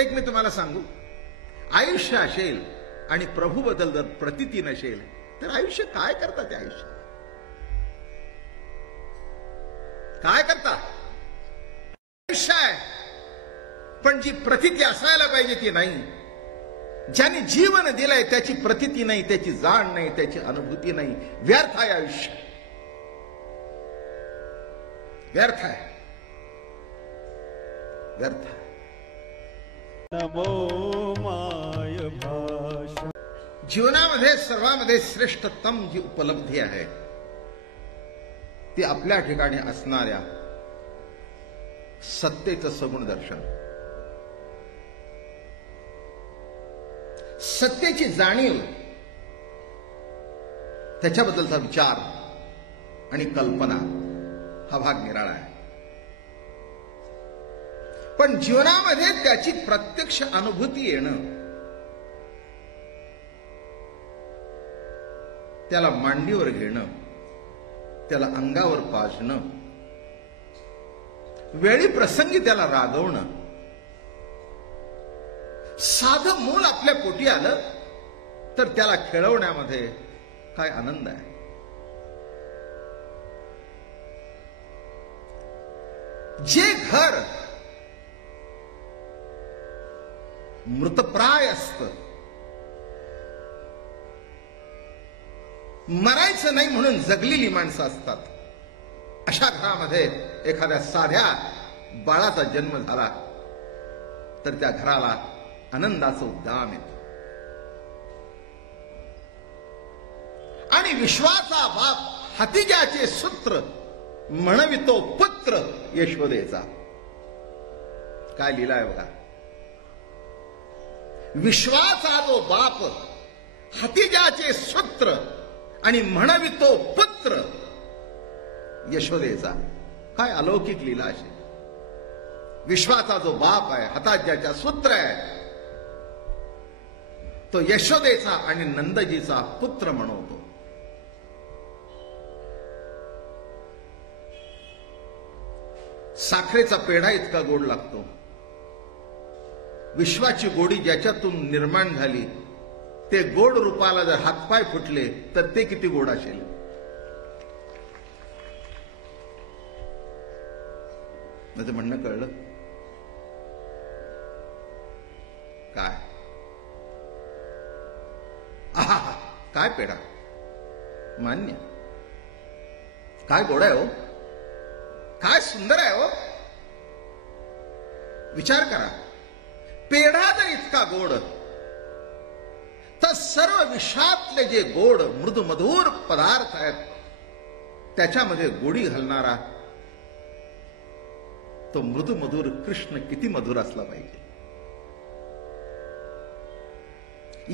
एक मी तुम्हाला सांगू, आयुष्य असेल आणि प्रभूबद्दल जर प्रतिती नसेल तर आयुष्य काय करता? ते आयुष्य काय करता? आयुष्य आहे पण जी प्रतिती असायला पाहिजे ती नाही. ज्याने जीवन दिलंय त्याची प्रतिती नाही, त्याची जाण नाही, त्याची अनुभूती नाही. व्यर्थ आहे आयुष्य, व्यर्थ आहे, व्यर्थ आहे. नमो माय भाषा. जीवनामध्ये सर्वांमध्ये श्रेष्ठतम जी उपलब्धी आहे ती आपल्या ठिकाणी असणाऱ्या सत्तेचं सगुण दर्शन, सत्तेची जाणीव, त्याच्याबद्दलचा विचार आणि कल्पना हा भाग निराळा आहे. पण जीवनामध्ये त्याची प्रत्यक्ष अनुभूती येणं, त्याला मांडीवर घेणं, त्याला अंगावर पाजणं, वेळी प्रसंगी त्याला रागवणं, साधं मूल आपल्या पोटी आलं तर त्याला खेळवण्यामध्ये काय आनंद आहे. जे घर मृतप्राय असतं, मरायचं नाही म्हणून जगलेली माणसं असतात, अशा घरामध्ये एखाद्या साध्या बाळाचा जन्म झाला तर त्या घराला आनंदाचं उद्दाम येतं. आणि विश्वाचा बाप हतिजाचे सूत्र म्हणवितो पुत्र यशोदेचा. काय लिहिलाय बघा. विश्वाचा जो बाप हतिजाचे सूत्र आणि म्हणवितो पुत्र यशोदेचा. काय अलौकिक लीला अशी. विश्वाचा जो बाप आहे, हताज्याचा सूत्र आहे, तो यशोदेचा आणि नंदजीचा पुत्र म्हणवतो. साखरेचा पेढा इतका गोड लागतो. विश्वाची गोडी ज्याच्यातून निर्माण झाली ते गोड रूपाला जर हातपाय फुटले तर ते किती गोड असेल. माझं म्हणणं कळलं काय? आहा, काय पेढा, मान्य. काय गोड आहे हो, काय सुंदर आहे हो. विचार करा, पेढा जर इतका गोड तर सर्व विश्वातले जे गोड मृदू मधुर पदार्थ आहेत त्याच्यामध्ये गोडी घालणारा तो मृदू मधुर कृष्ण किती मधुर असला पाहिजे.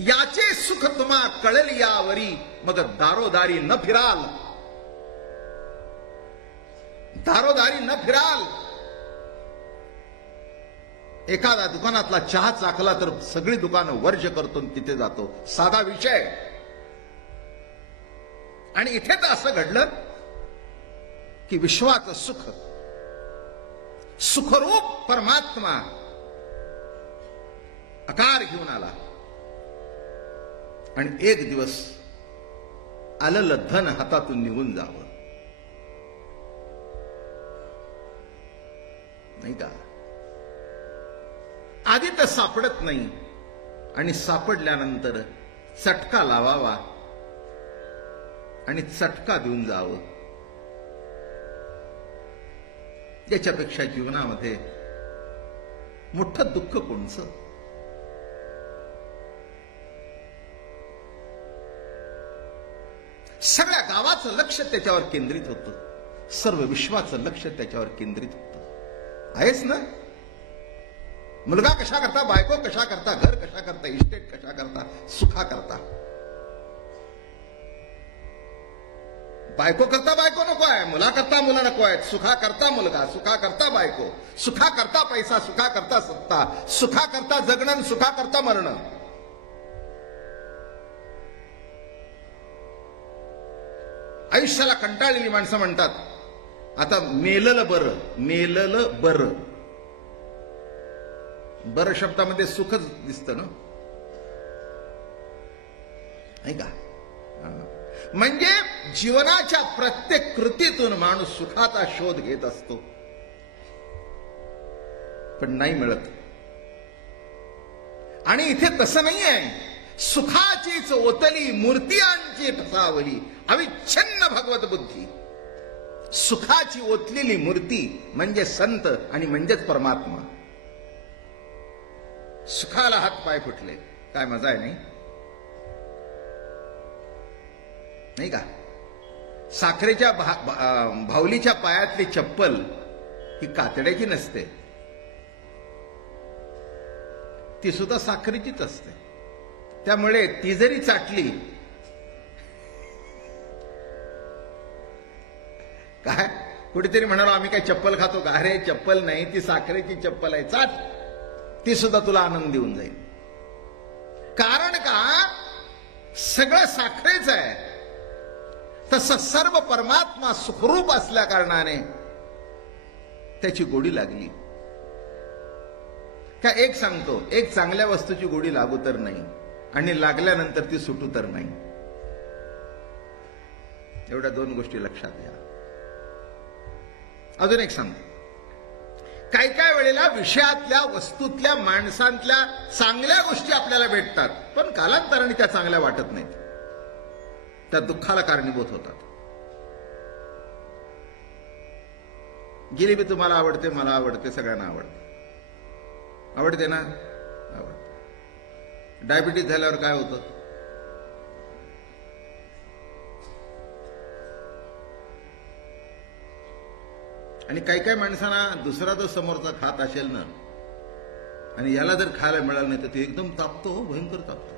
याचे सुख तुम्हा कळेल यावरी, मग दारोदारी न फिराल, दारोदारी न फिराल. एखाद्या दुकानातला चहा चाकला तर सगळी दुकानं वर्ज करतो तिथे जातो. साधा विषय. आणि इथे तर असं घडलं की विश्वाचं सुख, सुखरूप परमात्मा आकार घेऊन आला आणि एक दिवस आलेलं धन हातातून निघून जावं, नाही का? आधी तर सापडत नाही आणि सापडल्यानंतर चटका लावावा आणि चटका देऊन जावं. याच्यापेक्षा जीवनामध्ये मोठं दुःख कोणचं? सगळ्या गावाचं लक्ष त्याच्यावर केंद्रित होतं, सर्व विश्वाचं लक्ष त्याच्यावर केंद्रित होतं. आहेच ना? मुलगा कशा करता, बायको कशा करता, घर कशा करता, इस्टेट कशा करता, सुखा करता. बायको करता बायको नको आहे, मुला करता मुलं नको आहेत, सुखा करता मुलगा, सुखा करता बायको, सुखा करता पैसा, सुखा करता सत्ता, सुखा करता जगणं, सुखा करता मरणं. आयुष्याला कंटाळलेली माणसं म्हणतात आता मेललं बरं, मेललं बरं. बरं शब्दामध्ये सुखच दिसतं ना, नाही का? म्हणजे जीवनाच्या प्रत्येक कृतीतून माणूस सुखाचा शोध घेत असतो, पण नाही मिळत. आणि इथे तसं नाही आहे. सुखाचीच ओतली मूर्तियांची ठसावली, अविच्छिन्न भगवत बुद्धी. सुखाची ओतलेली मूर्ती म्हणजे संत आणि म्हणजेच परमात्मा. सुखाला हात पाय फुटले, काय मजा आहे, नाही का? साखरेच्या भावलीच्या पायातली चप्पल ही कातड्याची नसते, ती सुद्धा साखरेचीच असते. त्यामुळे ती जरी चाटली, काय कुठेतरी म्हणालो आम्ही काय चप्पल खातो का? अरे चप्पल नाही, ती साखरेची चप्पल आहे, चाट, ती सुद्धा तुला आनंद देऊन जाईल. कारण का? सगळं साखरेच आहे. तसं सर्व परमात्मा सुखरूप असल्या कारणाने त्याची गोडी लागली. का एक सांगतो, एक चांगल्या वस्तूची गोडी लागू तर नाही आणि लागल्यानंतर ती सुटू तर नाही. एवढ्या दोन गोष्टी लक्षात घ्या. अजून एक सांगतो, काही काही वेळेला विषयातल्या, वस्तूतल्या, माणसांतल्या चांगल्या गोष्टी आपल्याला भेटतात, पण कालांतराने त्या चांगल्या वाटत नाहीत, त्या दुःखाला कारणीभूत होतात. जिलेबी तुम्हाला आवडते, मला आवडते, सगळ्यांना आवडते. आवडते ना? आवडते. डायबिटीज झाल्यावर काय होतं? आणि काही काही माणसांना दुसरा जर समोरचा खात असेल ना आणि याला जर खायला मिळालं नाही तर ते एकदम तापतो, भयंकर तापतो.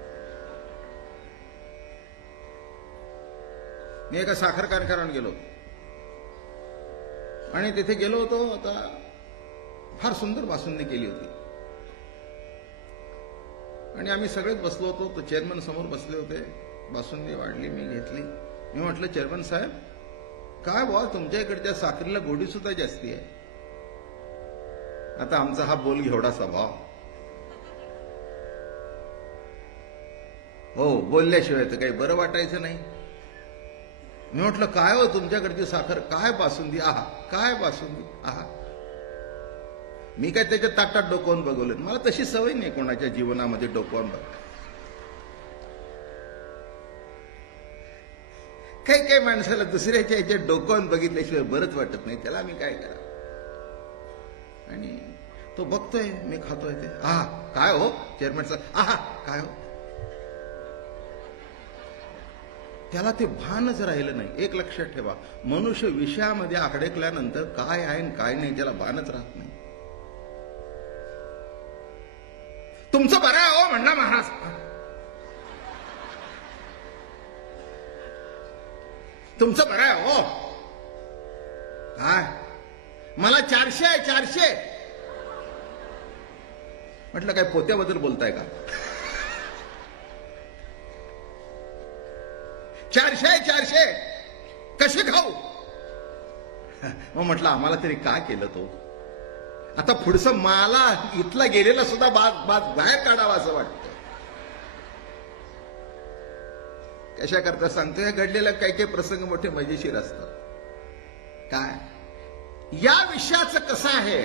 मी एका साखर कारखान्यावर गेलो आणि तिथे गेलो होतो. आता फार सुंदर बासुंदी केली होती आणि आम्ही सगळेच बसलो होतो. तो चेअरमन समोर बसले होते. बासुंदी वाढली, मी घेतली. मी म्हटलं, चेअरमन साहेब, काय बुवा तुमच्या इकडच्या साखरेला गोडी सुद्धा जास्ती आहे. आता आमचा हा बोल घेवडा स्वभाव, हो, बोलल्याशिवाय तर काही बरं वाटायचं नाही. मी म्हटलं, काय हो तुमच्याकडची साखर, काय बासुंदी, आहा, काय बासुंदी, आहा. मी काय त्याच्या ताटात डोकावून बघवलं, मला तशी सवय नाही कोणाच्या जीवनामध्ये डोकावून बघ. काही काही माणसाला दुसऱ्याच्या ह्याच्यात डोकावून बघितल्याशिवाय बरंच वाटत नाही, त्याला मी काय करा. आणि तो बघतोय, मी खातोय, ते आहा काय हो चेअरमन साहेब, आहा काय हो. त्याला ते भानच राहिलं नाही. एक लक्षात ठेवा, मनुष्य विषयामध्ये अडकल्यानंतर काय आहे आणि काय नाही त्याला भानच राहत नाही. तुमचं बरं आहे हो म्हणला महाराज, तुमचं बरं आहे हो. काय मला 400 आहे, 400. म्हटलं काय पोत्याबद्दल बोलताय का? 400 आहे, 400 कसे खाऊ? मग म्हटलं आम्हाला तरी काय केलं तो. आता पुढचं मला इथला गेलेला सुद्धा बाहेर काढावा असं वाटतं. कशा करता सांगतो, या घडलेला काही काही प्रसंग मोठे मजेशीर असतात. काय या विषयाचं कसं आहे,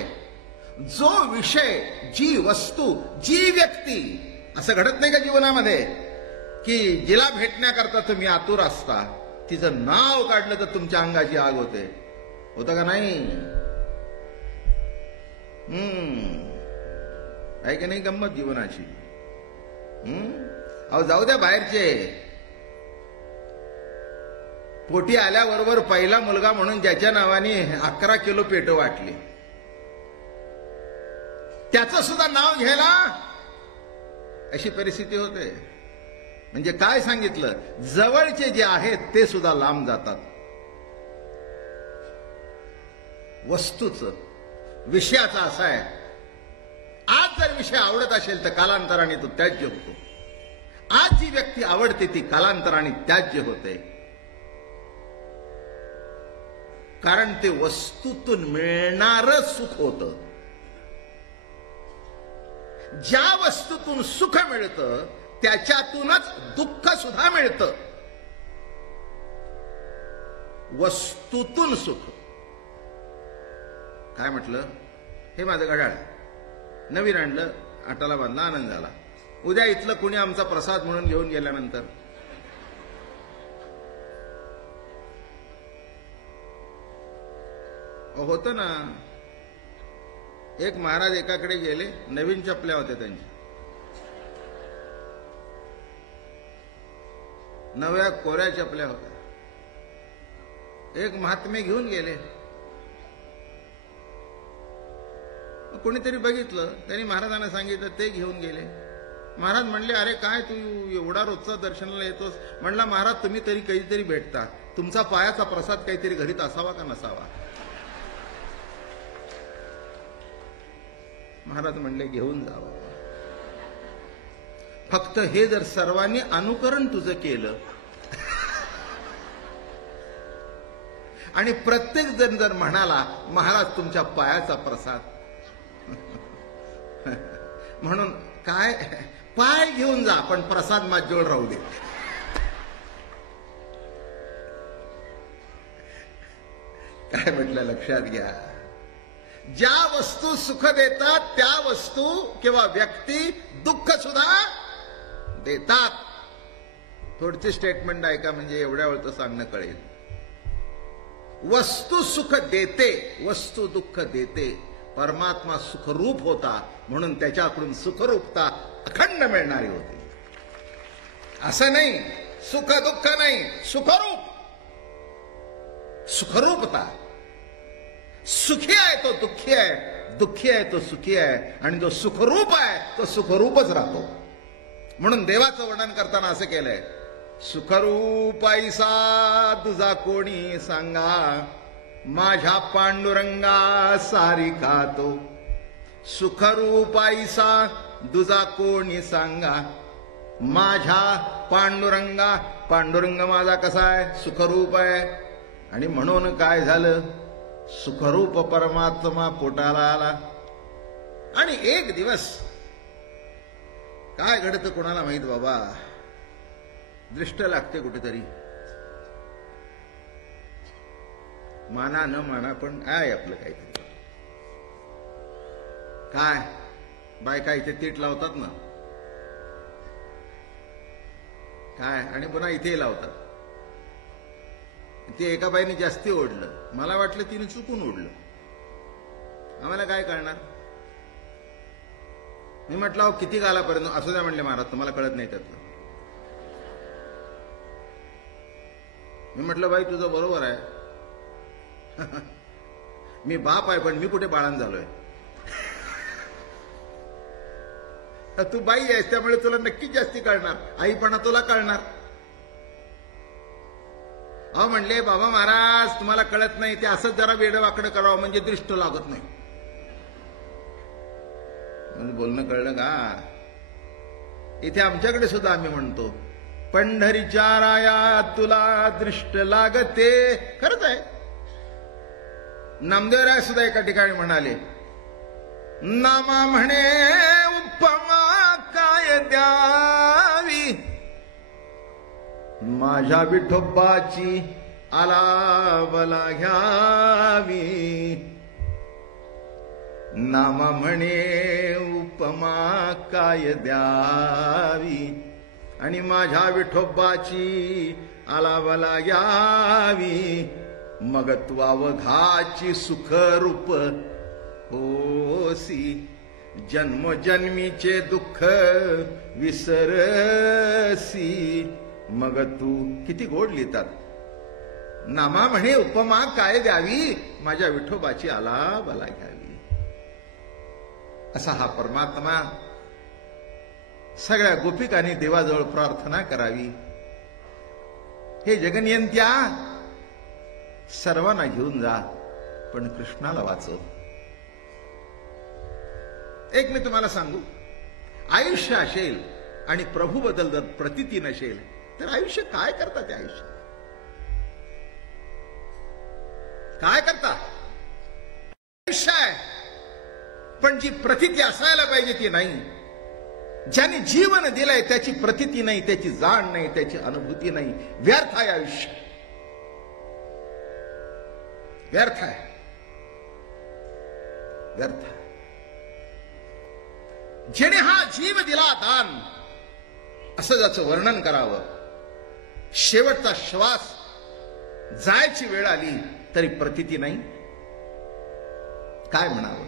जो विषय, जी वस्तू, जी व्यक्ती, असं घडत नाही का जीवनामध्ये की जिला भेटण्याकरता तुम्ही आतुर असता, तिचं नाव काढलं तर तुमच्या अंगाची आग होते, होतं का नाही? आहे की नाही गंमत जीवनाची? अहो जाऊ द्या बाहेरचे. पोटी आल्याबरोबर पहिला मुलगा म्हणून ज्याच्या नावाने 11 किलो पेट वाटली, त्याचं सुद्धा नाव घ्यायला अशी परिस्थिती होते. म्हणजे काय सांगितलं, जवळचे जे आहेत ते सुद्धा लांब जातात. वस्तूचं, विषयाचा असा आहे, आज जर विषय आवडत असेल तर कालांतराने तो त्याज्य होतो. आज जी व्यक्ती आवडते ती कालांतराने त्याज्य होते. कारण ते वस्तूतून मिळणारं सुख होतं. ज्या वस्तूतून सुख मिळतं त्याच्यातूनच दुःख सुद्धा मिळतं. वस्तूतून सुख. काय म्हटलं? हे माझं घड्याळ नवीन आणलं, आटाला बांधला, आनंद झाला. उद्या इथलं कुणी आमचा प्रसाद म्हणून घेऊन गेल्यानंतर होतं ना. एक महाराज एकाकडे गेले, नवीन चपल्या होत्या त्यांच्या, नव्या कोऱ्या चपल्या होत्या. एक महात्मे घेऊन गेले. कोणीतरी बघितलं, त्यांनी महाराजांना सांगितलं, ते घेऊन गेले. महाराज म्हणले, अरे काय तू एवढा रोजचा दर्शनाला येतोस? म्हणला, महाराज तुम्ही तरी कधीतरी भेटता, तुमचा पायाचा प्रसाद काहीतरी घरीत असावा का नसावा? महाराज म्हणले, घेऊन जावं. फक्त हे जर सर्वांनी अनुकरण तुझं केलं आणि प्रत्येक जण जर म्हणाला, महाराज तुमच्या पायाचा प्रसाद, म्हणून काय, पाय घेऊन जा पण प्रसाद माझ्याजवळ राहू दे. काय म्हटलं लक्षात घ्या. ज्या वस्तू सुख देतात त्या वस्तू किंवा व्यक्ती दुःख सुद्धा देतात. थोडचे स्टेटमेंट ऐका, म्हणजे एवढ्या वेळ तर सांगणं कळेल. वस्तू सुख देते, वस्तू दुःख देते. परमात्मा सुखरूप होता म्हणून त्याच्याकडून सुखरूपता अखंड मिळणारी होती. असं नाही सुख दुःख नाही, सुखरूप. सुखरूपता. सुखी आहे तो दुःखी आहे, दुःखी आहे तो सुखी आहे, आणि जो सुखरूप आहे तो सुखरूपच राहतो. म्हणून देवाचं वर्णन करताना असं केलंय, सुखरूप ऐसा तुझा कोणी सांगा, माझ्या पांडुरंगा सारी खातो. सुखरूप ऐसा तुझा कोणी सांगा, माझ्या पांडुरंगा. पांडुरंग माझा कसा आहे? सुखरूप आहे. आणि म्हणून काय झालं? सुखरूप परमात्मा पोटाला आला. आणि एक दिवस काय घडतं कोणाला माहित बाबा, दृष्ट लागते कुठेतरी. माना न माना पण आहे आपलं काहीतरी. काय बायका इथे तीट लावतात ना, काय, आणि पुन्हा इथे लावतात. ते एका बाईने जास्ती ओढलं, मला वाटलं तिने चुकून ओढलं. आम्हाला काय कळणार? मी म्हटलं, अहो किती कालापर्यंत असू द्या म्हणले महाराज, तुम्हाला कळत नाही त्यातलं. मी म्हटलं, बाई तुझं बरोबर आहे, मी बाप आहे पण मी कुठे बाळान झालोय. तू बाई आहेस त्यामुळे तुला नक्कीच जास्ती कळणार, आईपणा तुला कळणार. अहो म्हणले, बाबा महाराज तुम्हाला कळत नाही, ते असंच जरा वेडं वाकडं करावं म्हणजे दृष्ट लागत नाही. बोलणं कळलं का? इथे आमच्याकडे सुद्धा आम्ही म्हणतो, पंढरीच्या राया तुला दृष्ट लागते. खरंच आहे. नामदेवराय सुद्धा एका ठिकाणी म्हणाले, नामा म्हणे उपमा काय द्यावी, माझ्या विठोबाची आलावला घ्यावी. नामा म्हणे उपमा काय द्यावी, आणि माझ्या विठोबाची आलावला घ्यावी. मग तू अवघाची सुखरूप होसी, जन्मजन्मीचे दुःख विसरसी. मग तू, किती गोड लिहितात. नामा म्हणे उपमा काय द्यावी, माझ्या विठोबाची आलावला घ्यावी. असा हा परमात्मा. सगळ्या गोपिकांनी देवाजवळ प्रार्थना करावी, हे जगनियंत्या सर्वांना घेऊन जा पण कृष्णाला वाचव. एक मी तुम्हाला सांगू, आयुष्य असेल आणि प्रभूबद्दल जर प्रतिती नसेल तर आयुष्य काय करता? ते आयुष्य काय करता? आयुष्य आहे पण जी प्रतिती असायला पाहिजे ती नाही. ज्याने जीवन दिलंय त्याची प्रतीती नाही, त्याची जाण नाही, त्याची अनुभूती नाही. व्यर्थ आहे आयुष्य, व्यर्थ आहे, व्यर्थ आहे. जेणे हा जीव दिला दान असं ज्याचं वर्णन करावं, शेवटचा श्वास जायची वेळ आली तरी प्रतीती नाही, काय म्हणावं?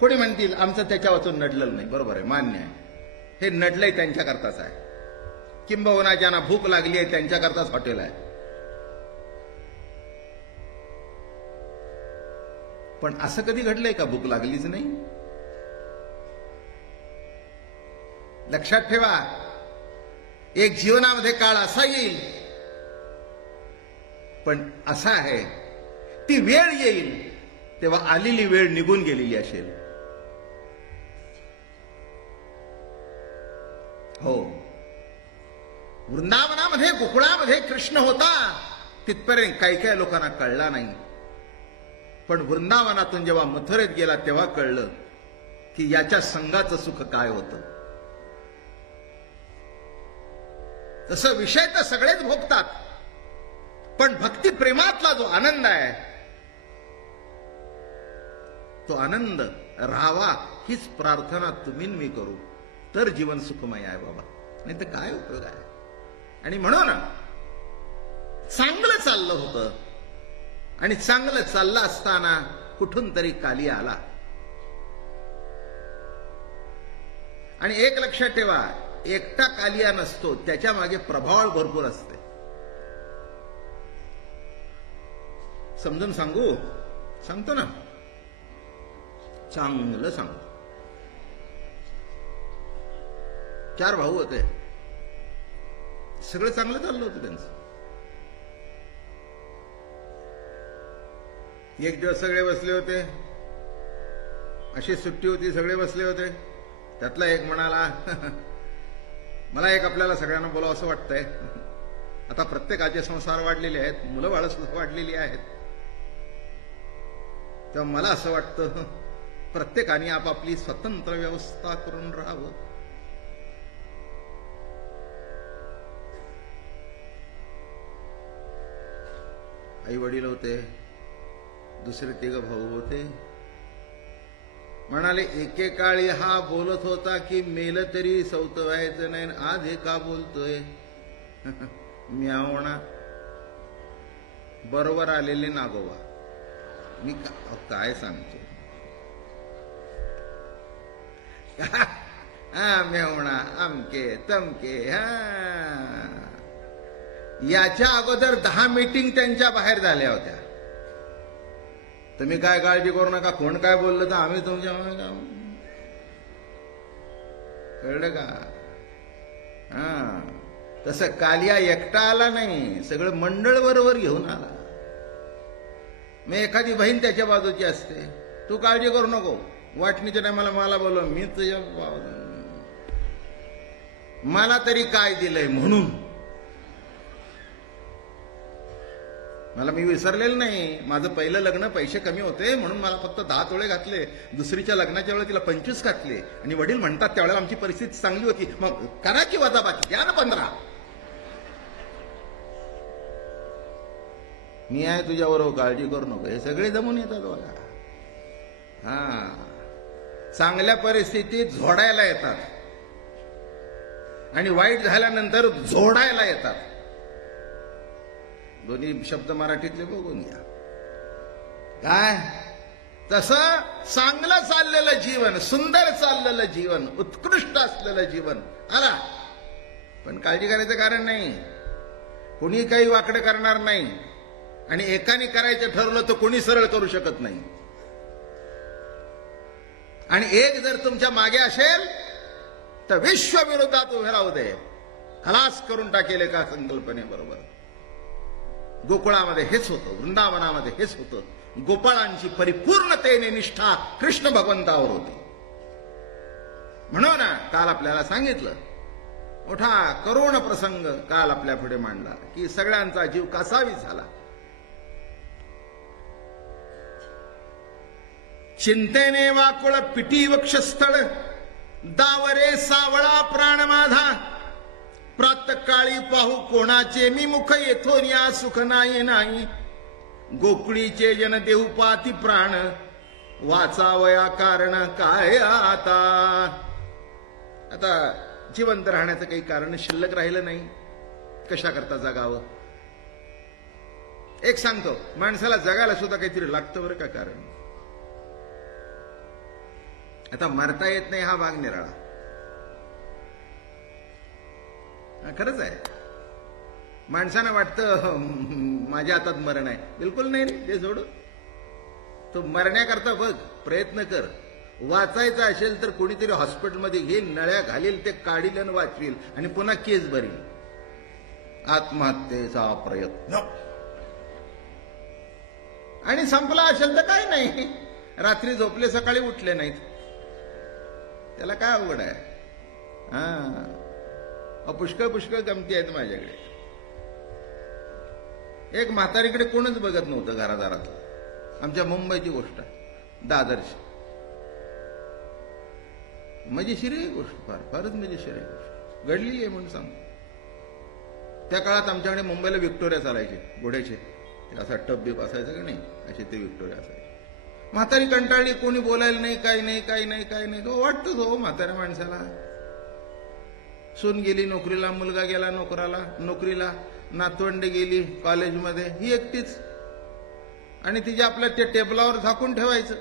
कोणी म्हणतील आमचं त्याच्या वाचून नडलेलं नाही. बरोबर आहे, मान्य आहे. हे नडलंय त्यांच्याकरताच आहे, किंबहुना ज्यांना भूक लागली आहे त्यांच्याकरताच हॉटेल आहे. पण असं कधी घडलंय का भूक लागलीच नाही? लक्षात ठेवा, एक जीवनामध्ये काळ असा येईल, पण असा आहे ती वेळ येईल तेव्हा आलेली वेळ निघून गेलेली असेल. हो, वृंदावनामध्ये गोकुळामध्ये कृष्ण होता तिथपर्यंत काही काही लोकांना कळला नाही. पण वृंदावनातून जेव्हा मथुरेत गेला तेव्हा कळलं की याच्या संगाचं सुख काय होतं. तसं विषय तर सगळेच भोगतात, पण भक्ती प्रेमातला जो आनंद आहे तो आनंद राहावा हीच प्रार्थना तुम्ही मी करू, तर जीवन सुखमय आहे बाबा, नाही तर काय उपयोग आहे. आणि म्हणून चांगलं चाललं होतं आणि चांगलं चाललं असताना कुठून तरी कालिया आला. आणि एक लक्षात ठेवा, एकटा कालिया नसतो, त्याच्या मागे प्रभाव भरपूर असते. समजून सांगू? सांगतो ना, चांगलं सांगतो. 4 भाऊ होते, सगळं चांगलं चाललं होतं त्यांचं. एक दिवस सगळे बसले होते, अशी सुट्टी होती, सगळे बसले होते. त्यातला एक म्हणाला, मला एक आपल्याला सगळ्यांना बोलावं असं वाटतंय. आता प्रत्येकाचे संसार वाढलेले आहेत, मुलं बाळ सुद्धा वाढलेली आहेत, तेव्हा मला असं वाटतं प्रत्येकाने आपापली स्वतंत्र व्यवस्था करून राहावं. आई वडील होते, दुसरे 3 भाऊ होते. म्हणाले, एकेकाळी हा बोलत होता की मेलं तरी सौतवायचं नाही, आज हे का बोलतोय? म्यावणा बरोबर आलेले नागोबा. मी काय सांगतो? हा मेवणा अमके तमके. हा, याच्या अगोदर 10 मीटिंग त्यांच्या बाहेर झाल्या होत्या. तुम्ही काय काळजी करू नका, कोण काय बोललं तर आम्ही तुमच्या कळलं का? हा, तसं कालिया एकटा आला नाही, सगळं मंडळ बरोबर घेऊन आला. मग एखादी बहीण त्याच्या बाजूची असते, तू काळजी करू नको, वाटणीच्या टायमाला मला बोलव, मी तुझ्या मला तरी काय दिलंय म्हणून. मला मी विसरलेलं नाही, माझं पहिलं लग्न पैसे कमी होते म्हणून मला फक्त 10 तोळे घातले. दुसरीच्या लग्नाच्या वेळेला तिला 25 घातले. आणि वडील म्हणतात त्यावेळेला आमची परिस्थिती चांगली होती, मग करा की वजाबाकी, द्या ना 15. मी आहे तुझ्याबरोबर, काळजी करू नको. हे सगळे जमून येतात बघा. हा, चांगल्या परिस्थितीत झोडायला येतात आणि वाईट झाल्यानंतर जोडायला येतात. दोन्ही शब्द मराठीतले बघून घ्या. काय तसं चांगलं चाललेलं जीवन, सुंदर चाललेलं जीवन, उत्कृष्ट असलेलं जीवन आला, पण काळजी करायचं कारण नाही. कोणी काही वाकडं करणार नाही, आणि एकाने करायचं ठरवलं तर कोणी सरळ करू शकत नाही. आणि एक जर तुमच्या मागे असेल तर विश्वविरोधात उभे राहू दे, खलास करून टाकेल एका संकल्पनेबरोबर. गोकुळामध्ये हेच होतं, वृंदावनामध्ये हेच होतं. गोपाळांची परिपूर्णतेने निष्ठा कृष्ण भगवंतावर होती. म्हणून काल आपल्याला सांगितलं, मोठा करुण प्रसंग काल आपल्या पुढे मांडला की सगळ्यांचा जीव कासावी झाला. चिंतेने वाकुळ पिटी वक्षस्थळ दावरे सावळा प्राण माझा, प्रातकाळी पाहू कोणाचे मी मुख, येथोनिया सुख नाही नाही. गोकुळीचे जन देऊ पाती प्राण, वाचावया कारण काय आता. आता जिवंत राहण्याचं काही कारण शिल्लक राहिलं नाही, कशा करता जगावं. एक सांगतो, माणसाला जगायला सुद्धा काहीतरी लागतं बरं का कारण. आता मरता येत नाही हा भाग निराळा, खरंच आहे. माणसानं वाटतं माझ्या हातात मरण आहे, बिलकुल नाही रे, ते सोड. तो मरण्याकरता बघ प्रयत्न कर. वाचायचं असेल तर कोणीतरी हॉस्पिटलमध्ये घेईल, नळ्या घालील, ते काढील आणि वाचवील आणि पुन्हा केस भरील. आत्महत्येचा प्रयत्न आणि संपला असेल तर काय नाही, रात्री झोपले सकाळी उठले नाहीत, त्याला काय अवघड आहे. पुष्कळ पुष्कळ गमती आहेत माझ्याकडे. एक म्हातारीकडे कोणच बघत नव्हतं घरादारात. आमच्या मुंबईची गोष्ट आहे, दादरची. मजेशीर आहे गोष्ट, फारच मजेशीर आहे गोष्ट, घडलेली आहे म्हणून सांगतो. त्या काळात आमच्याकडे मुंबईला व्हिक्टोरिया चालायचे घोड्याचे, असा टप बीप असायचं की नाही, असे ते व्हिक्टोरिया असायचे. म्हातारी कंटाळली, कोणी बोलायला नाही, काही नाही काही नाही काही नाही. तो वाटतच हो म्हाताऱ्या माणसाला. सून गेली नोकरीला, मुलगा गेला नोकरीला, नातवंड गेली कॉलेजमध्ये, ही एकटीच. आणि तिच्या आपल्या त्या टेबलावर झाकून ठेवायचं.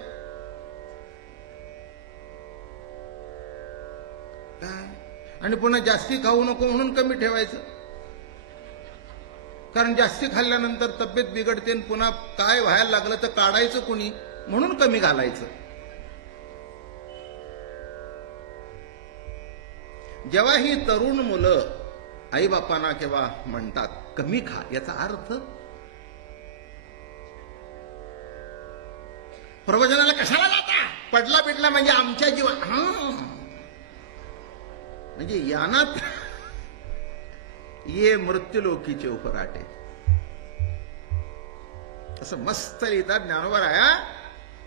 आणि पुन्हा जास्ती खाऊ नको म्हणून कमी ठेवायचं, कारण जास्ती खाल्ल्यानंतर तब्येत बिघडते. पुन्हा काय व्हायला लागलं तर काढायचं कुणी, म्हणून कमी घालायचं. जेव्हा ही तरुण मुलं आईबापांना केव्हा म्हणतात कमी खा, याचा अर्थ प्रवचनाला कशाला जाता, पडला पिडला म्हणजे आमच्या जीवन, म्हणजे यानात ये मृत्यूलोकीचे उफराटे, असं मस्त लिहितात ज्ञानोबा राया.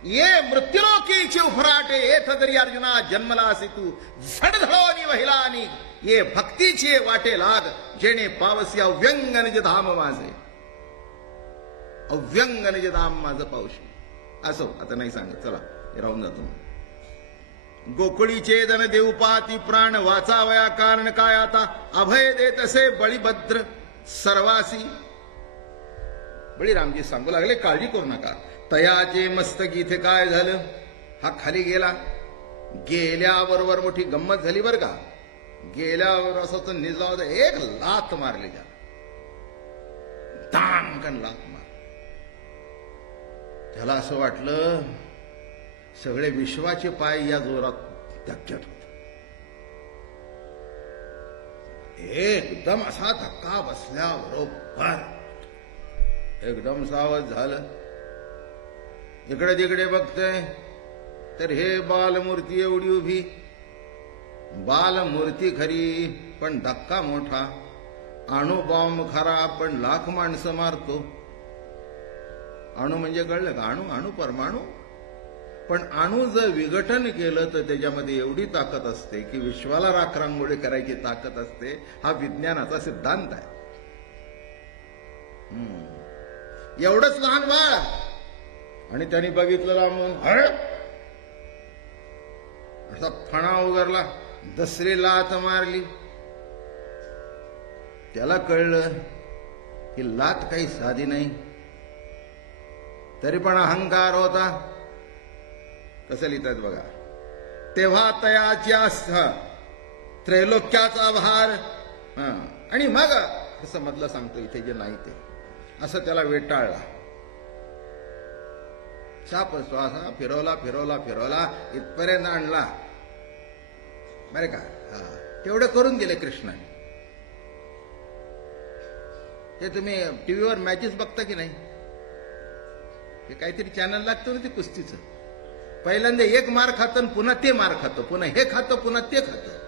ये मृत्यूलोकीचे उफराटे येथ तरी अर्जुना जन्मला असे तू, झडझडोनी वहिलानी ये भक्तीचे वाटे लाग, जेणे पावसी अव्यंग निज धाम माझे, अव्यंग निज धाम माझं पावशी. असो, आता नाही सांगत, चला राहून जातो. गोकुळीचे दन देऊ पाती प्राण, वाचावया कारण काय आता. अभय देत असे बळीभद्र सर्वासी. बळीरामजी सांगू लागले काळजी करू नका. तयाचे मस्तक इथे काय झालं, हा खाली गेला. गेल्याबरोबर मोठी गंमत झाली बर का. गेल्यावर असं निजला होता, एक लात मारली त्याला, दामकन लात मार. त्याला असं वाटलं सगळे विश्वाचे पाय या जोरात धक्क्यात होते. एकदम असा धक्का बसल्याबरोबर एकदम सावध झालं. इकडे तिकडे बघतोय तर हे बालमूर्ती एवढी उभी. बालमूर्ती खरी पण धक्का मोठा. अणुबॉम्ब खरा पण लाख माणसं मारतो. अणू म्हणजे कळलं का, अणू परमाणू. पण अणू जर विघटन केलं तर त्याच्यामध्ये एवढी ताकद असते की विश्वाला राखरांगोळी करायची ताकद असते. हा विज्ञानाचा सिद्धांत आहे. एवढंच लहान बाळ, आणि त्यांनी बघितलं लांबून, असा फणा उगरला, दसरी लात मारली. त्याला कळलं की लात काही साधी नाही, तरी पण अहंकार होता. कसं लिहितात बघा. तेव्हा तयाची आस्था त्रैलोक्याचा भार. आणि मग असं मधलं सांगतो इथे जे नाही ते, असं त्याला वेटाळला. शाप श्वासा फिरवला फिरवला फिरवला इथपर्यंत आणला बरे का. तेवढं करून गेले कृष्णाने. ते तुम्ही टीव्हीवर मॅचेस बघता की नाही, ते काहीतरी चॅनल लागतं ना ते कुस्तीचं. पहिल्यांदा एक मार खातं, पुन्हा ते मार खातं, पुन्हा हे खातं, पुन्हा ते खातं.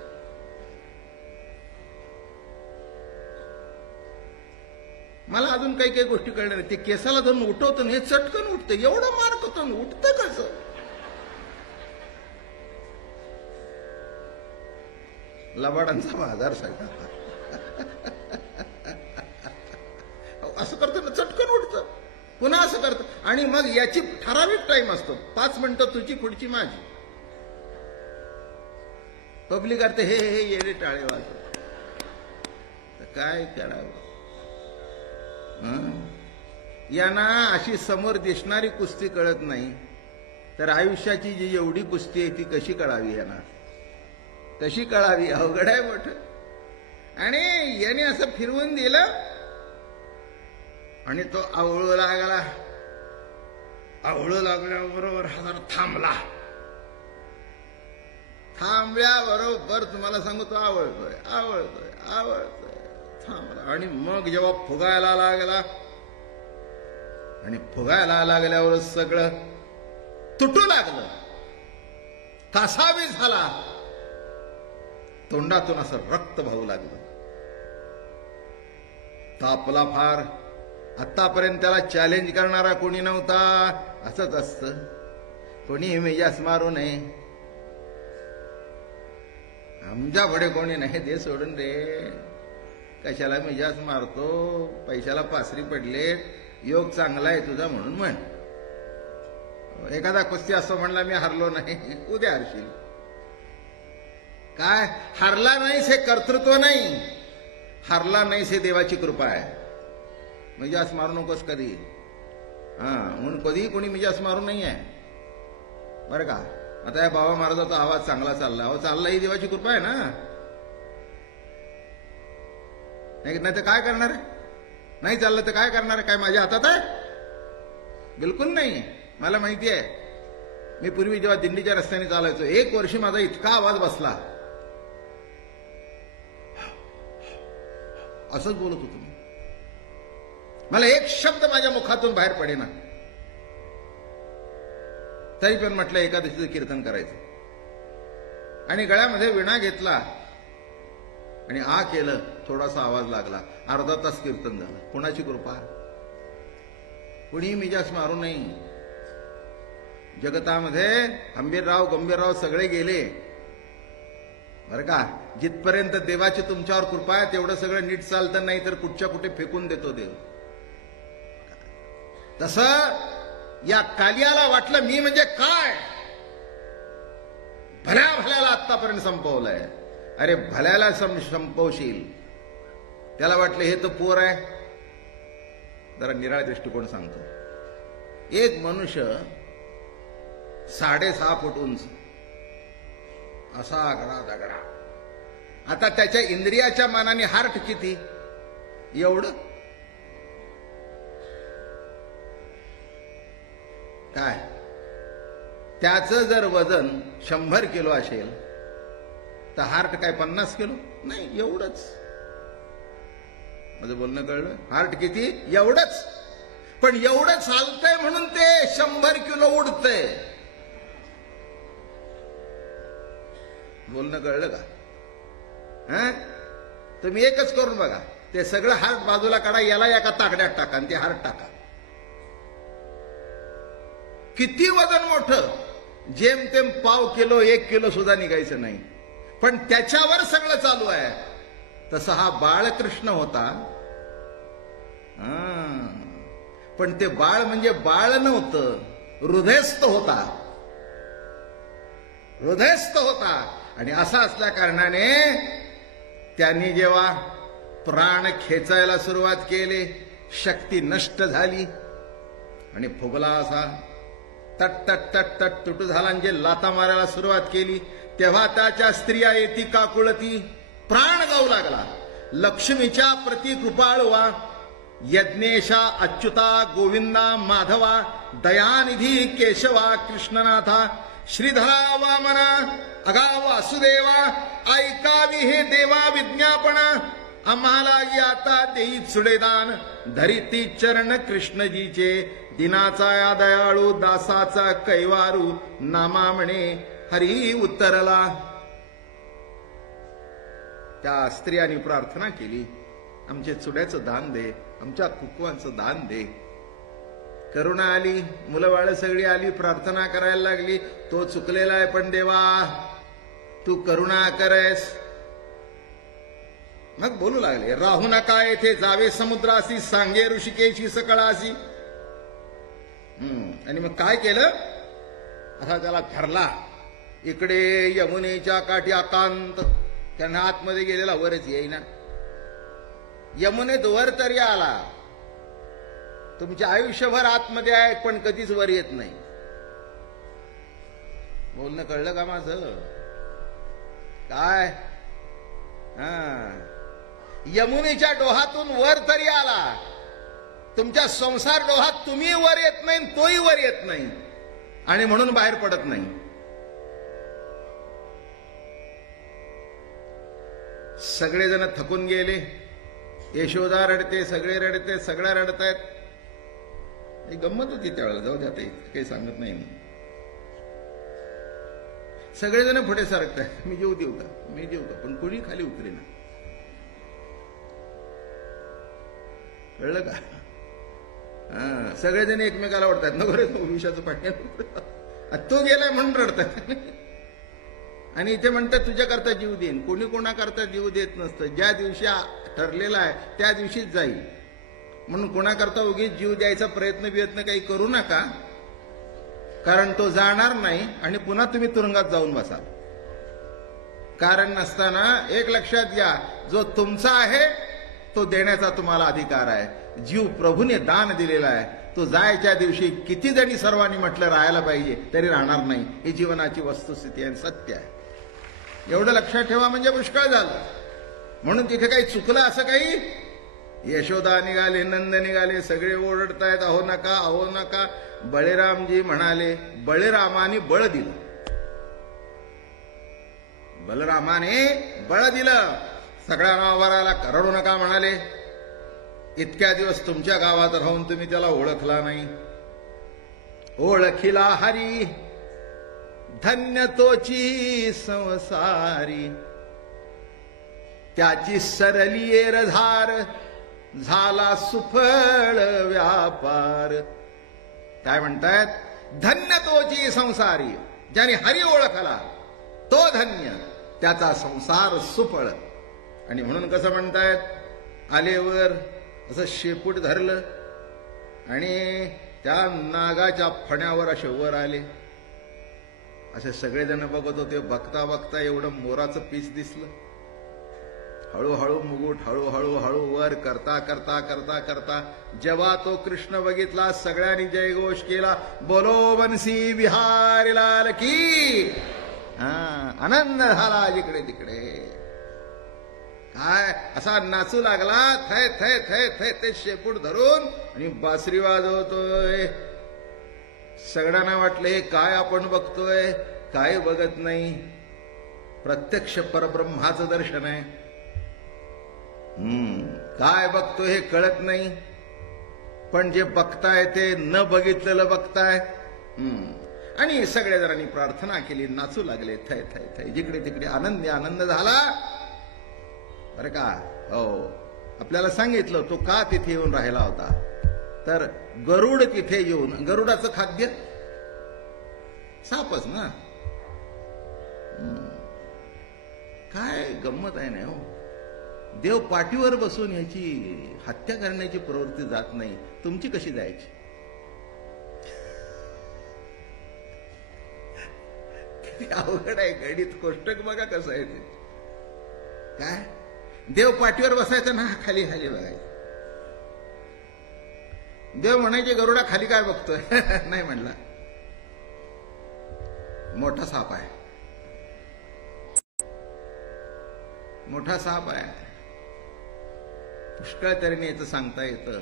मला अजून काही काही गोष्टी कळल्या नाही. ते केसाला धरून उठवतं, हे चटकन उठतं. एवढं मार खातं, उठतं कसं. लबाडांचा बाजार सगळा. असं करतो ना, चटकन उठतं, पुन्हा असं करतं. आणि मग याची ठराविक टाइम असतो, 5 मिनिटं तुझी, पुढची माझी. पब्लिक करते हे हे येडे टाळे वाजत. काय करावं? यांना अशी समोर दिसणारी कुस्ती कळत नाही, तर आयुष्याची जी एवढी कुस्ती आहे ती कशी कळावी यांना? कशी कळावी? अवघड आहे मोठं. आणि याने असं फिरवून दिलं आणि तो आवळू लागला. आवळू लागल्याबरोबर हा जरा थांबला. थांबल्याबरोबर तुम्हाला सांगू तो आवळतोय आवळतोय आवळतोय, थांबला. आणि मग जेव्हा फुगायला लागला, आणि फुगायला लागल्यावर सगळं तुटू लागलं, कासावी झाला, तोंडातून असं रक्त वाहू लागलं. तापला फार. आतापर्यंत त्याला चॅलेंज करणारा कोणी नव्हता. असंच असतं, कोणी मेजास मारू नये, आमच्या पुढे कोणी नाही, दे सोडून रे, कशाला मेजास मारतो, पैशाला पासरी पडले, योग चांगला आहे तुझा म्हणून म्हण. एखादा कुस्ती असं म्हणला मी हरलो नाही, उद्या हरशील. काय हरला नाहीस हे कर्तृत्व नाही, हरला नाहीस हे देवाची कृपा आहे. मिजास मारू नकोस कधी. म्हणून कधी कोणी मिजास मारू नाही आहे बरं का. आता या बाबा महाराजाचा आवाज चांगला चालला, अहो चालला ही देवाची कृपा आहे ना. नाही तर काय करणार आहे? नाही चाललं तर काय करणार आहे? काय माझ्या हातात आहे? बिलकुल नाही. मला माहिती आहे, मी पूर्वी जेव्हा दिंडीच्या रस्त्याने चालायचो, 1 वर्ष माझा इतका आवाज बसला, असंच बोलत होतो मी. मला एक शब्द माझ्या मुखातून बाहेर पडेना, तरी पण म्हटलं एकादशीचं कीर्तन करायचं. आणि गळ्यामध्ये विणा घेतला आणि केलं, थोडासा आवाज लागला, अर्धा तास कीर्तन झालं. कोणाची कृपा? कुणी मिजास मारू नये. जगतामध्ये अंबीरराव गंभीरराव सगळे गेले बरं का. जिथपर्यंत देवाची तुमच्यावर कृपा आहे तेवढं सगळं नीट चालतं, नाही तर कुठच्या कुठे फेकून देतो देव. तसं या कालियाला वाटलं मी म्हणजे काय, भल्या भल्याला आतापर्यंत संपवलंय. अरे भल्याला संपवशील, त्याला वाटलं हे तर पोर आहे. जरा निराळा दृष्टिकोन सांगतो. एक मनुष्य 6.5 फूट उंच, असा आगळा दगडा. आता त्याच्या इंद्रियाच्या मानाने हार्ट किती? एवढं. काय त्याचं जर वजन 100 किलो असेल तर हार्ट काय 50 किलो? नाही, एवढंच. माझं बोलणं कळलं? हार्ट किती? एवढंच. पण एवढं चालतंय म्हणून ते 100 किलो उडतंय. बोलणं कळलं का? तुम्ही एकच करून बघा, ते सगळं हार्ट बाजूला काढा, याला एका ताकड्यात टाका आणि ते हार्ट टाका. किती वजन मोठं, जेमतेम पाव किलो 1 किलो सुद्धा निघायचं नाही, पण त्याच्यावर सगळं चालू आहे. तसा हा बाळकृष्ण होता. पण ते बाळ म्हणजे बाळ नव्हतं, हृदयस्थ होता. हृदयस्थ होता. आणि असा असल्या कारणाने त्यांनी जेव्हा प्राण खेचायला सुरुवात केली, शक्ती नष्ट झाली आणि फुगला असा तट तट तट तट तुटू झाला. आणि जे लाता मारायला सुरुवात केली तेव्हा त्याच्या स्त्रिया येती काकुळती, प्राण गाऊ लागला. लक्ष्मीच्या प्रति कृपाळवा, यज्ञेशा अच्युता गोविंदा माधवा, दयानिधी केशवा कृष्णनाथा, श्रीधरा वामना अगा वासुदेवा, ऐकावी हे देवा विज्ञापना, आम्हाला आता देई सुडेदान, धरिती चरण कृष्णजीचे, दिनाचा या दयाळू दासाचा कैवारू, नामा म्हणे हरी उत्तरला. त्या स्त्रियांनी प्रार्थना केली, आमचे चुड्याचं दान दे, आमच्या कुकवांचं दान दे. करुणा आली, मुलंबाळ सगळी आली, प्रार्थना करायला लागली. तो चुकलेला आहे पण देवा तू करुणा करस. मग बोलू लागले, राहू नका येथे जावे समुद्रासी, सांगे ऋषिकेशी सकळासी. आणि मग काय केलं, असा त्याला धरला. इकडे यमुनेच्या काठी अकांत, त्यांना आतमध्ये गेलेला वरच येईना. यमुनेत वर तरी आला. तुमच्या आयुष्यभर आतमध्ये आहे पण कधीच वर येत नाही. बोलणं कळलं का माझं? काय यमुनेच्या डोहातून वर तरी आला. तुमच्या संसार डोहात तुम्ही वर येत नाही, तोही वर येत नाही, आणि म्हणून बाहेर पडत नाही. सगळेजण थकून गेले. यशोदा रडते, सगळे रडते, सगळ्या रडतायत. ही गंमत होती त्यावेळेला. जाऊ द्या, ते काही सांगत नाही मी. सगळेजण पुढे सरकतायत, मी जेऊ देऊ का, मी देऊ का, पण कोणी खाली उतरेना. कळलं का? सगळेजण एकमेकाला ओढतात, नको रे विषाचं पाणी, तो गेलाय म्हणून रडतात. आणि इथे म्हणतात तुझ्याकरता जीव देईन. कोणी कोणाकरता जीव देत नसतं. ज्या दिवशी ठरलेला आहे त्या दिवशीच जाईल. म्हणून कोणाकरता उगीच जीव द्यायचा प्रयत्न काही करू नका, कारण तो जाणार नाही आणि पुन्हा तुम्ही तुरुंगात जाऊन बसाल. कारण नसताना एक लक्षात घ्या, जो तुमचा आहे तो देण्याचा तुम्हाला अधिकार आहे. जीव प्रभूने दान दिलेला आहे. तो जायच्या दिवशी किती जणी सर्वांनी म्हटलं राहायला पाहिजे तरी राहणार नाही. ही जीवनाची वस्तुस्थिती आहे, सत्य आहे. एवढं लक्षात ठेवा म्हणजे पुष्कळ झालं. म्हणून तिथे काही चुकलं असं काही. यशोदा निघाले, नंद निघाले, सगळे ओरडतायत, अहो नका, अहो नका. बळीरामजी म्हणाले, बळीरामाने बळ दिलं. बलरामाने बळ दिलं. सगळ्या नावाराला रडू नका म्हणाले. इतक्या दिवस तुमच्या गावात राहून तुम्ही त्याला ओळखला नाही. ओळखिला हरी धन्य तोची संसारी, त्याची सरली एरधार, झाला सुफळ व्यापार. काय म्हणतायत? धन्य तोची संसारी. ज्याने हरी ओळखला तो धन्य, त्याचा संसार सुफळ. आणि म्हणून कसं म्हणतायत, आलेवर असं शेपूट धरलं आणि त्या नागाच्या फण्यावर असे वर आले. असे सगळेजण बघत होते. बघता बघता एवढं मोराचं पीस दिसलं. हळूहळू मुकुट हळूहळू हळू वर करता करता करता करता जेव्हा तो कृष्ण बघितला, सगळ्यांनी जयघोष केला, बोलो बन्सी बिहारी लाल की. आनंद झाला जिकडे तिकडे. काय असा नाचू लागला, थय थय थय थय ते शेपूट धरून आणि बासरी वाजवतोय. सगळ्यांना वाटलं हे काय आपण बघतोय, काय बघत नाही. प्रत्यक्ष परब्रह्माचं दर्शन आहे. काय बघतोय हे कळत नाही, पण जे बघताय ते न बघितलेलं बघताय. आणि सगळ्या जणांनी प्रार्थना केली, नाचू लागले, थय थय थय. जिकडे तिकडे आनंदी आनंद झाला. बरं का? हो, आपल्याला सांगितलं तो का तिथे येऊन राहिला होता. तर गरुड तिथे येऊन, गरुडाचं खाद्य सापच ना. काय गंमत आहे ना हो. देव पाठीवर बसून याची हत्या करण्याची प्रवृत्ती जात नाही. तुमची कशी जायची? किती अवघड आहे. गणित कोष्टक बघा कसं आहे ते. काय देव पाठीवर बसायचं ना, खाली खाली बघायचं. देव म्हणायचे गरुडा खाली काय बघतोय? नाही म्हणला, मोठा साप आहे, मोठा साप आहे. पुष्कळ तऱ्हेने याचं सांगता येतं.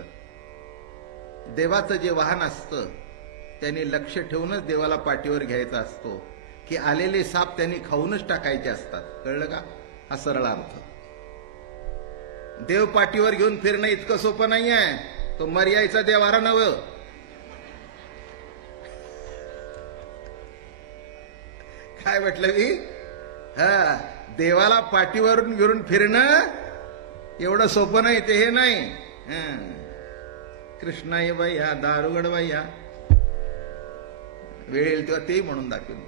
देवाचं जे वाहन असतं त्यांनी लक्ष ठेवूनच देवाला पाठीवर घ्यायचा असतो, की आलेले साप त्यांनी खाऊनच टाकायचे असतात. कळलं का? हा सरळ अर्थ. देव पाठीवर घेऊन फिरणं इतकं सोपं नाही आहे. तो मर्यायचा देवारा नव. काय म्हटलं मी? देवाला पाठीवरून घेऊन फिरणं एवढं सोपं नाही. ते हे नाही. कृष्णाई बाया, दारुगड बाया, वेळ येईल तेव्हा तेही म्हणून दाखवेल.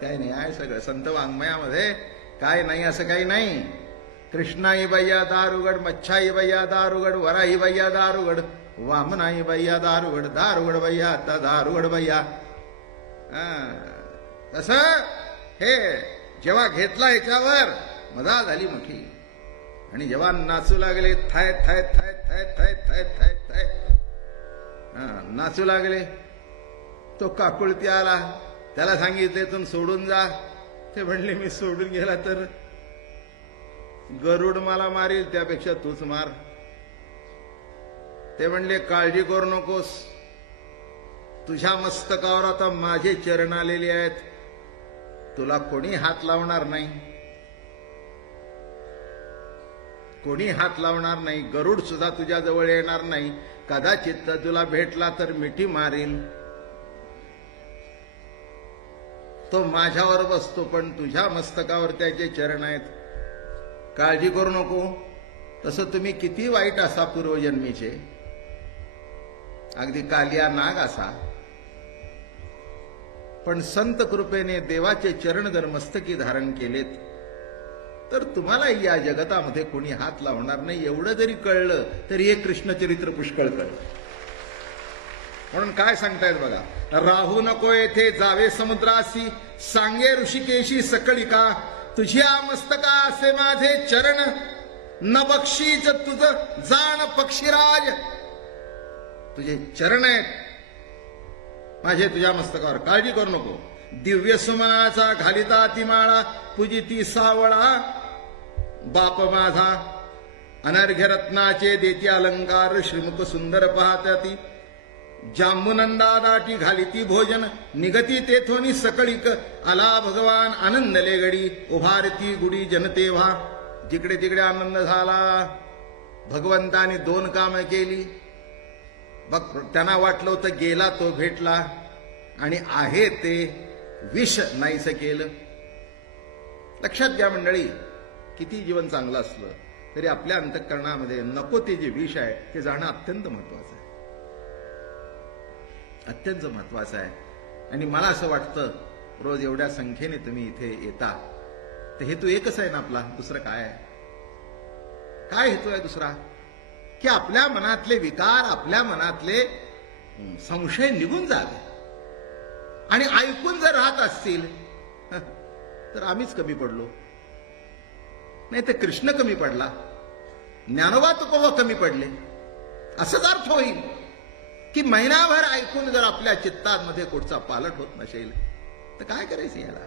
काय नाही आहे सगळं संत वाङ्मयामध्ये. काय नाही असं काही नाही. कृष्णाई बैया दारुगड, मच्छाई बैया दारुगड, वराही बैया दारुगड, वामनाई बैया दारुगड, दारुगड बैया आता दारुगड बैया. तस हे जेव्हा घेतला ह्याच्यावर मजा झाली मोठी. आणि जेव्हा नाचू लागले थाय थाय थाय थाय थाय थाय थाय थाय नाचू लागले, तो काकुळती आला. त्याला सांगितले तुम सोडून जा. ते म्हणले मी सोडून गेला तर गरुड मला मारील, त्यापेक्षा तूच मार. ते म्हणले काळजी करू नकोस, तुझ्या मस्तकावर आता माझे चरण आलेले आहेत, तुला कोणी हात लावणार नाही, कोणी हात लावणार नाही. गरुड सुद्धा तुझ्या जवळ येणार नाही. कदाचित तुला भेटला तर मिठी मारील. तो माझ्यावर बसतो पण तुझ्या मस्तकावर त्याचे चरण आहेत, काळजी करू नको. तसं तुम्ही किती वाईट असा पूर्वजन्मीचे, अगदी कालिया नाग असा, पण संत कृपेने देवाचे चरण जर मस्तकी धारण केलेत तर तुम्हालाही या जगतामध्ये कोणी हात लावणार नाही. एवढं जरी कळलं तरी हे कृष्णचरित्र पुष्कळ कळलं. म्हणून काय सांगतायत बघा, राहू नको येथे जावे समुद्रासी, सांगे ऋषिकेशी सकळिका, तुझ्या मस्तका असे माझे चरण, न बक्षीच तुझ जाण पक्षीराज. तुझे चरण आहेत माझे तुझ्या मस्तकावर, काळजी करू नको. दिव्य सुमनाचा घालिता ती माळा, पूजिती सावळा बाप माझा, अनर्घ्य रत्नाचे देती अलंकार, श्रीमुख सुंदर पाहत्या ती, जांबुनंदा दाटी घालिती भोजन, निगती तेथोनी सकळीक, आला भगवान आनंदले गडी, उभारती गुडी जनतेव्हा. जिकडे तिकडे आनंद झाला. भगवंताने 2 कामं केली. बघ, त्यांना वाटलं होतं गेला तो भेटला, आणि आहे ते विष नाहीसं केलं. लक्षात घ्या मंडळी, किती जीवन चांगलं असलं तरी आपल्या अंतःकरणामध्ये नको ते जे विष आहे ते जाणं अत्यंत महत्वाचं आहे, अत्यंत महत्वाचं आहे. आणि मला असं वाटतं रोज एवढ्या संख्येने तुम्ही इथे येता तर हेतू एकच आहे ना आपला, दुसरं काय आहे? काय हेतू आहे दुसरा? की आपल्या मनातले विकार, आपल्या मनातले संशय निघून जावे. आणि ऐकून जर राहत असतील तर आम्हीच कमी पडलो, नाही तर कृष्ण कमी पडला, ज्ञानोबा तुकोबा कमी पडले, असंच अर्थ होईल. की महिनाभर ऐकून जर आपल्या चित्तामध्ये कुठचा पालट होत नसेल तर काय करायचं याला?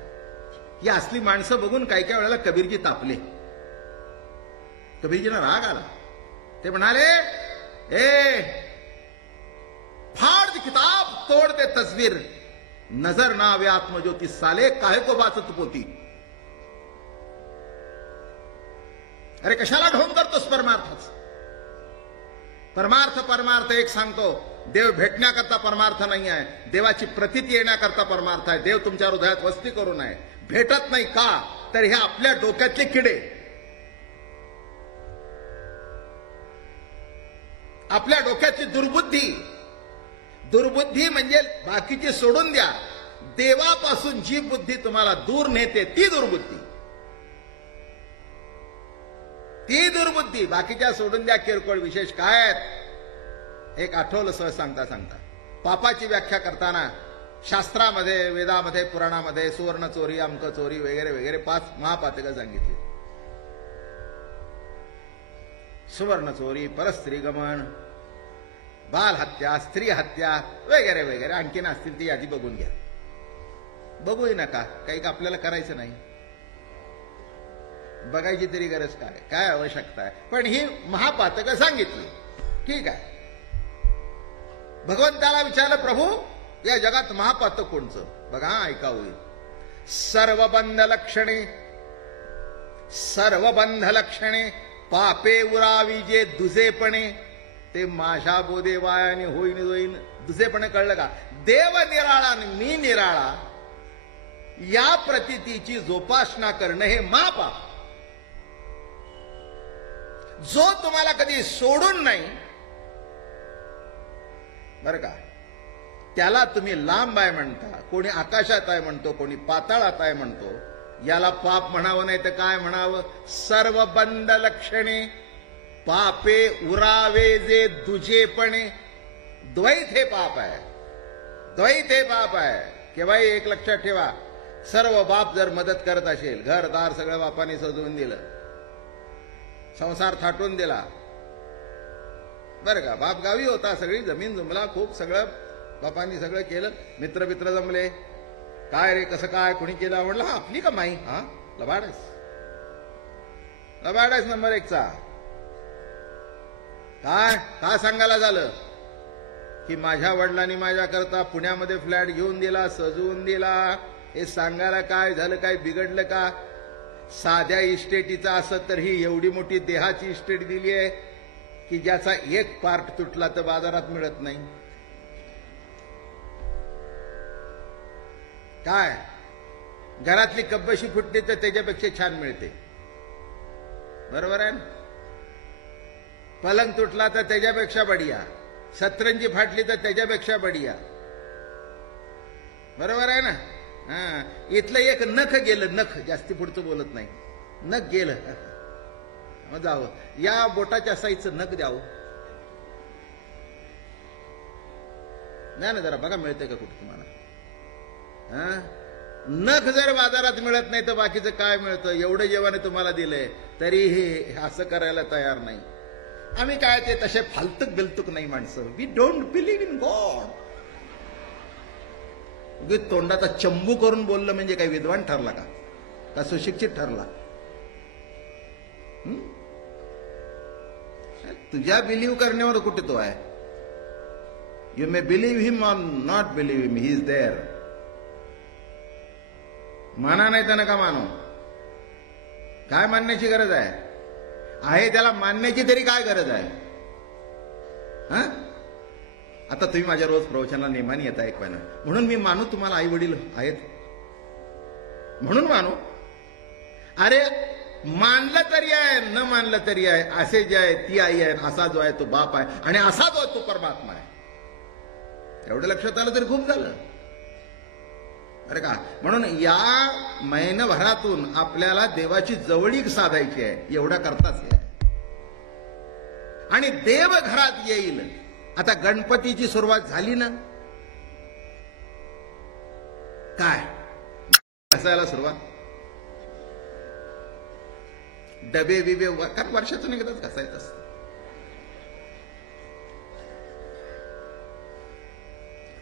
ही असली माणसं बघून काही काही वेळेला कबीरजी तापले. कबीरजींना राग आला. ते म्हणाले, ए फाड़ दे किताब, तोड़ दे तस्वीर, नजर ना आवे आत्मज्योती, साले काहे को बाचत पोती. अरे कशाला ढोंग करतोस परमार्थच? परमार्थ परमार्थ एक सांगतो, देव भेटण्याकरता परमार्थ नाही आहे, देवाची प्रतीती येण्याकरता परमार्थ आहे. देव तुमच्या हृदयात वस्ती करू नये. भेटत नाही का? तर हे आपल्या डोक्यातले किडे, आपल्या डोक्याची दुर्बुद्धी. दुर्बुद्धी म्हणजे बाकीची सोडून द्या, देवापासून जी बुद्धी तुम्हाला दूर नेते ती दुर्बुद्धी, ती दुर्बुद्धी. बाकीच्या सोडून द्या किरकोळ विशेष काय आहेत. एक आठवलं सहज सांगता सांगता, पापाची व्याख्या करताना शास्त्रामध्ये, वेदामध्ये, पुराणामध्ये सुवर्ण चोरी, अंक चोरी वगैरे वगैरे 5 महापातकं सांगितली. सुवर्ण चोरी, परस्त्री गमन, बाल हत्या, स्त्री हत्या वगैरे वगैरे आणखीन असतील ती यादी बघून घ्या. बघूही नका, काही का आपल्याला करायचं नाही, बघायची तरी गरज काय, काय आवश्यकता आहे. पण ही महापातकं सांगितली, ठीक आहे. भगवंताला विचारलं, प्रभू या जगात महापातक कोणचं? बघा ऐका होईल. सर्वबंध लक्षणे, सर्वबंध लक्षणे, पापे उरावी जे दुजेपणे, ते माझ्या बोधे वायाने होईन होईन. दुजेपणे कळलं का? देव निराळा आणि मी निराळा या प्रतीतीची जोपासना करणं हे महापाप. जो तुम्हाला कधी सोडून नाही बरं का, त्याला तुम्ही लांब आहे म्हणता, कोणी आकाशात आहे म्हणतो, कोणी पाताळात आहे म्हणतो. याला पाप म्हणावं नाही तर काय म्हणावं? सर्व बंद लक्षणे पापे उरावे जे दुजेपणे. द्वैत हे पाप आहे, द्वैत हे पाप आहे. केव्हा एक लक्षात ठेवा, सर्व बाप जर मदत करत असेल, घरदार सगळं बापाने सजवून दिलं, संसार थाटून दिला बरं का, बाप गावी होता, सगळी जमीन जमला, खूप सगळं बापांनी सगळं केलं, मित्र मित्र जमले, काय रे कसं काय कोणी केलं, म्हणलं हा आपली कमाई, हा लबाडस, लबाडस नंबर 1चा. काय सांगायला झालं की माझ्या वडिलांनी माझ्याकरता पुण्यामध्ये फ्लॅट घेऊन दिला, सजवून दिला, हे सांगायला काय झालं, काय बिघडलं का? साध्या इस्टेटीचा असं तर ही एवढी मोठी देहाची इस्टेट दिली आहे की ज्याचा एक पार्ट तुटला तर बाजारात मिळत नाही. काय घरातली कब्बशी फुटली तर त्याच्यापेक्षा छान मिळते, बरोबर आहे ना? पलंग तुटला तर त्याच्यापेक्षा बढिया, सतरंजी फाटली तर त्याच्यापेक्षा बढिया, बरोबर आहे ना? हा, इथलं एक नख गेलं, नख, जास्ती पुढचं बोलत नाही, नख गेलं, मग जावं या बोटाच्या साईजचं नख द्यावं, नाही ना? जरा बघा मिळतंय का कुठं तुम्हाला? नख जर बाजारात मिळत नाही तर बाकीचं काय मिळतं? एवढं जेवण तुम्हाला दिलंय तरीही असं करायला तयार नाही. आम्ही काय ते तसे फालतूक बिलतूक नाही माणसं. We don't believe in God. उगीच तोंडाचा चंबू करून बोललं म्हणजे काय विद्वान ठरला का सुशिक्षित ठरला? तुझ्या बिलीव्ह करण्यावर कुठे तो आहे? You may believe him or not believe him, he is there. माना नाही तर नका मानू. काय मानण्याची गरज आहे त्याला मानण्याची तरी काय गरज आहे? आता तुम्ही माझ्या रोज प्रवचनाला नेमाने येता ऐकवायला, म्हणून मी मानू तुम्हाला आई वडील आहेत म्हणून मानू? अरे मानलं तरी आहे, न मानलं तरी आहे, असे जे आहे ती आई आहे, असा जो आहे तो बाप आहे, आणि असा जो आहे तो परमात्मा आहे. एवढं लक्षात आलं तरी खूप झालं, अरे का? म्हणून या महिनाभरातून आपल्याला देवाची जवळीक साधायची आहे, एवढा करताच आहे. आणि देव घरात येईल. आता गणपतीची सुरुवात झाली ना, काय घासायला सुरुवात, डबे बिबे कारण वर्षातून एकदाच घासायचं असतं.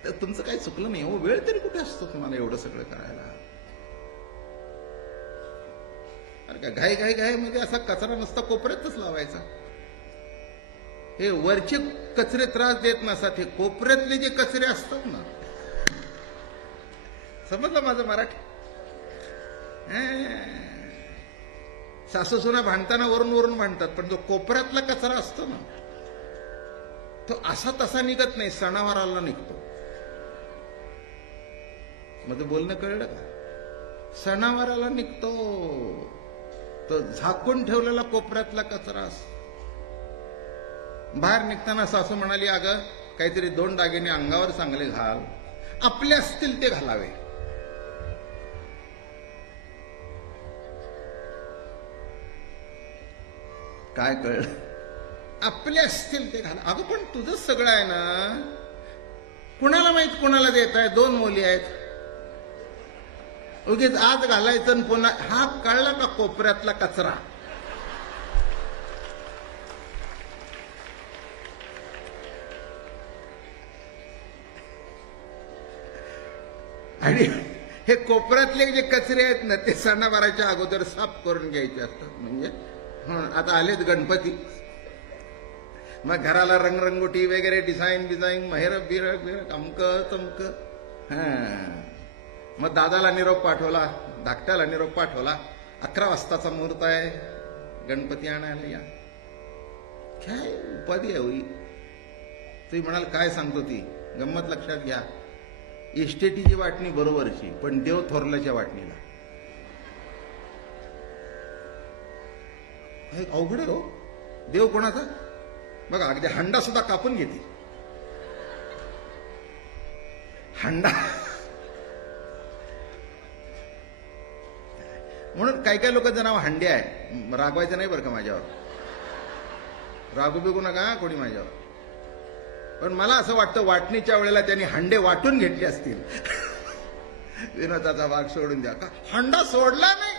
तर तुमचं काही चुकलं नाही हो, वेळ तरी कुठे असतो तुम्हाला एवढं सगळं करायला? अरे का घाई घाई घाई मध्ये असा कचरा नसता कोपऱ्यातच लावायचा. हे वरचे कचरे त्रास देत नसतात, हे कोपऱ्यातले जे कचरे असतात ना, समजलं माझं मराठी? सासू सुना भांडताना वरून वरून भांडतात, पण जो कोपऱ्यातला कचरा असतो ना तो असा तसा निघत नाही, सणावाराला निघतो. माझं बोलणं कळलं का? सणावाराला निघतो तो झाकून ठेवलेला कोपऱ्यातला कचरा असतो. बाहेर निघताना सासू म्हणाली, अगं काहीतरी 2 दागिने अंगावर चांगले घाल, आपले असतील ते घालावे. काय कळलं? आपले असतील ते घाल. अगं पण तुझंच सगळं आहे ना, कुणाला माहित कोणाला देत आहे? 2 मुली आहेत, उगीच आज घालायचं आणि पुन्हा. हा कळला का कोपऱ्यातला कचरा? आणि हे कोपऱ्यातले जे कचरे आहेत ना ते सणावाराच्या अगोदर साफ करून घ्यायचे असतात. म्हणजे आता आलेत गणपती, मग घराला रंगरंगोटी वगैरे डिझाईन बिझाईन महिरप बिरक बिरक अमक तमक. मग दादाला निरोप पाठवला, धाकट्याला निरोप पाठवला, 11 वाजताचा मुहूर्त आहे, गणपती आणायला या. काय उपाधी आहे होई? तुम्ही म्हणाल काय सांगतो ती गंमत? लक्षात घ्या, इस्टेटीची वाटणी बरोबरची, पण देव थोरल्याच्या वाटणीला अवघड आहे हो. देव कोणाचा? बघा अगदी हंडा सुद्धा कापून घेते. हंडा म्हणून काही काही लोकांचं नाव हांडे आहे. रागवायचं नाही बरं का माझ्यावर, रागू बिगू नका कोणी माझ्यावर. पण मला असं वाटतं वाटणीच्या वेळेला त्यांनी हांडे वाटून घेतले असतील. विनोदाचा भाग सोडून द्या का, हंडा सोडला नाही,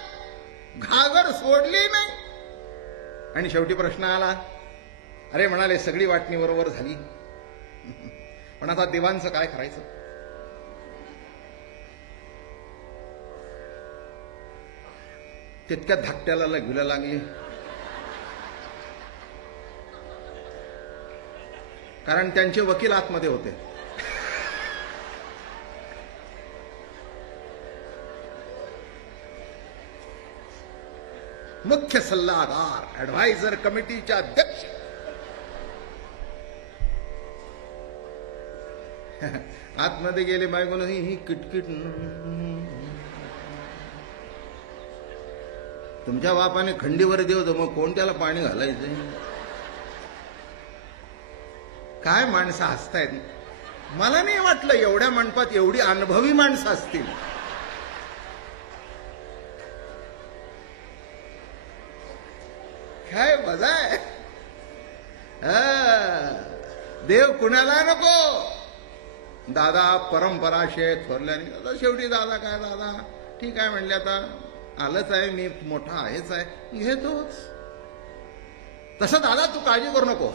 घागर सोडली नाही. आणि शेवटी प्रश्न आला, अरे म्हणाले सगळी वाटणी बरोबर झाली, पण आता देवांचं काय करायचं. तितक्या धाकट्याला लघवीला लागली, कारण त्यांचे वकील आतमध्ये होते. मुख्य सल्लागार ऍडवायझर कमिटीचे अध्यक्ष आतमध्ये गेले. बायकोन ही किटकिट, तुमच्या बापाने खंडीवर देव मग कोण त्याला पाणी घालायचं. काय माणसं हसतायत. मला नाही वाटलं एवढ्या मंडपात एवढी अनुभवी माणसं असतील. काय मजा आहे. देव कुणाला नको. दादा परंपरा शे थोरल्याने, आता शेवटी दादा काय, दादा ठीक आहे म्हणले, आता आलंच आहे, मी मोठा आहेच आहे, घेतोच. तसं दादा तू काळजी करू नको,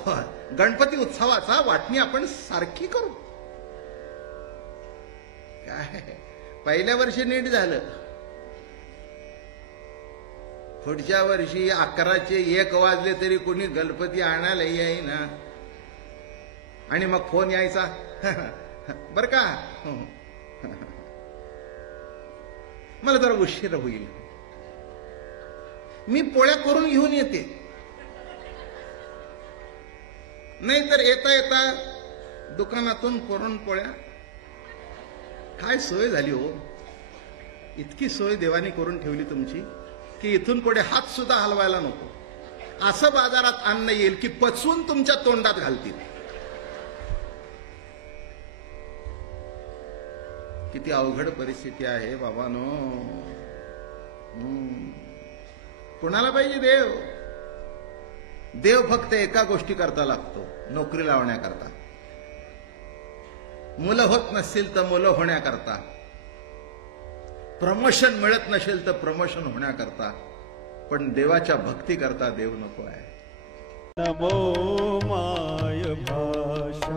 गणपती उत्सवाचा वाटणी आपण सारखी करू. काय पहिल्या वर्षी नीट झालं, पुढच्या वर्षी 11चे 1 वाजले तरी कोणी गणपती आणायला येईना. आणि मग फोन यायचा, बर का मला जरा उशीर होईल, मी पोळ्या करून घेऊन येते. नाहीतर येता येता दुकानातून पुरणपोळ्या. काय सोय झाली हो. इतकी सोय देवाने करून ठेवली तुमची की इथून पुढे हात सुद्धा हलवायला नको. असं बाजारात अन्न येईल की पचवून तुमच्या तोंडात घालतील. किती अवघड परिस्थिती आहे बाबानो. कुणाला पाहिजे देव. देव फक्त एका गोष्टी करता लागतो, नोकरी लावण्याकरता. मुलं होत नसतील तर मुलं होण्याकरता, प्रमोशन मिळत नसेल तर प्रमोशन होण्याकरता. पण देवाच्या भक्ती करता देव नको आहे. नमो माय भाषा.